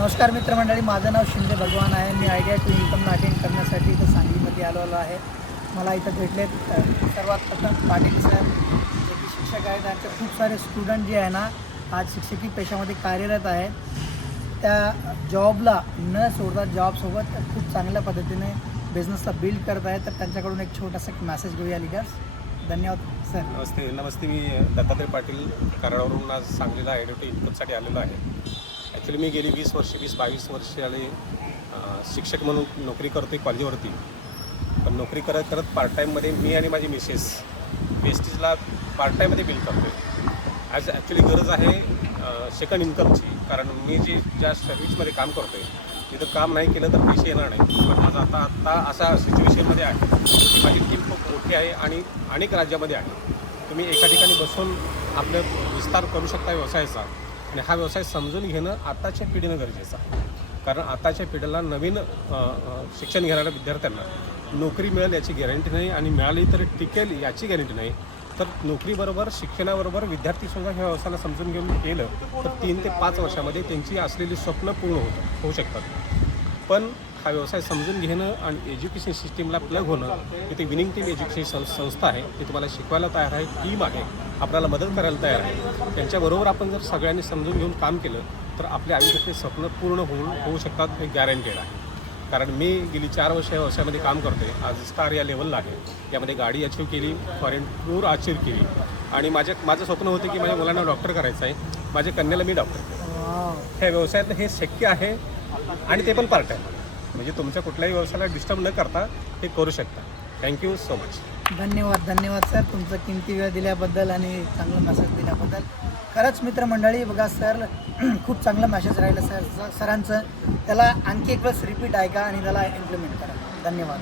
नमस्कार मित्रमंडळी, माझं नाव शिंदे भगवान आहे. मी आयडिया टू इन्कमला अटेंड करण्यासाठी इथं सांगलीमध्ये आलेलो आहे. मला इथं भेटलेत सर्वात प्रथम पाटील सर, जे की शिक्षक आहेत. त्यांचे खूप सारे स्टुडंट जे आहे ना, आज शिक्षकी पेशामध्ये कार्यरत आहेत. त्या जॉबला न सोडता जॉबसोबत खूप चांगल्या पद्धतीने बिझनेसला बिल्ड करत आहेत. तर त्यांच्याकडून एक छोटासा मेसेज घेऊया लीडर्स. धन्यवाद सर. नमस्ते. मी दत्तात्रय पाटील कराडावरून आज सांगलीला आयडिया टू इन्कमसाठी आलेलो आहे. ॲक्च्युली मी गेली 20-22 वर्ष आले शिक्षक म्हणून नोकरी करतो आहे कॉलेजवरती. पण नोकरी करत करत पार्ट टाईममध्ये मी आणि माझी मिसेस वेस्टेजला पार्ट टाईममध्ये बिल करतो आहे. आज ॲक्च्युली गरज आहे सेकंड इन्कमची, कारण मी ज्या सर्व्हिसमध्ये काम करतो आहे तिथं काम नाही केलं तर पैसे येणार नाही. पण आज आत्ता असा सिच्युएशनमध्ये आहे की माझी टीम खूप मोठी आहे आणि अनेक राज्यामध्ये आहे. तुम्ही एका ठिकाणी बसून आपलं विस्तार करू शकता व्यवसायाचा, आणि हा व्यवसाय समजून घेणं आताच्या पिढीनं गरजेचं आहे. कारण आताच्या पिढीला नवीन शिक्षण घेणाऱ्या विद्यार्थ्यांना नोकरी मिळेल याची गॅरंटी नाही, आणि मिळाली तर टिकेल याची गॅरंटी नाही. तर नोकरीबरोबर शिक्षणाबरोबर विद्यार्थीसुद्धा ह्या व्यवसायाला समजून घेऊन केलं तर 3 ते 5 वर्षामध्ये त्यांची असलेली स्वप्न पूर्ण होऊ शकतात. पण हा व्यवसाय समजून घेणं आणि एज्युकेशन सिस्टीमला प्लग होणं, इथे विनिंग टीम एज्युकेशन संस्था आहे, ती तुम्हाला शिकवायला तयार आहे, टीम आहे, आपल्याला मदत करायला तयार आहे. त्यांच्याबरोबर आपण जर सगळ्यांनी समजून घेऊन काम केलं तर आपल्या आयुष्यातले स्वप्न पूर्ण होऊ शकतात, हे गॅरंटेड आहे. कारण मी गेली 4 वर्ष या व्यवसायामध्ये काम करतो आहे. आज स्टार या लेवलला आहे. यामध्ये गाडी अचीव केली, फॉरेन टूर अचीव केली, आणि माझं स्वप्न होतं की माझ्या मुलांना डॉक्टर करायचं आहे, माझ्या कन्याला मी डॉक्टर केलं. ह्या व्यवसायात हे शक्य आहे, आणि ते पण पार्ट टाईम. म्हणजे तुमच्या कुठल्याही व्यवसायाला डिस्टर्ब न करता ते करू शकता. Thank you so much. धन्यवाद सर, तुमचा किमती वेळ दिल्याबद्दल आणि चांगलं मेसेज दिल्याबद्दल. खरंच मित्रमंडळी, बघा सर, खूप चांगलं मेसेज राहिलं सरांचं. त्याला आणखी एक वेळेस रिपीट ऐका आणि त्याला इम्प्लिमेंट करा. धन्यवाद.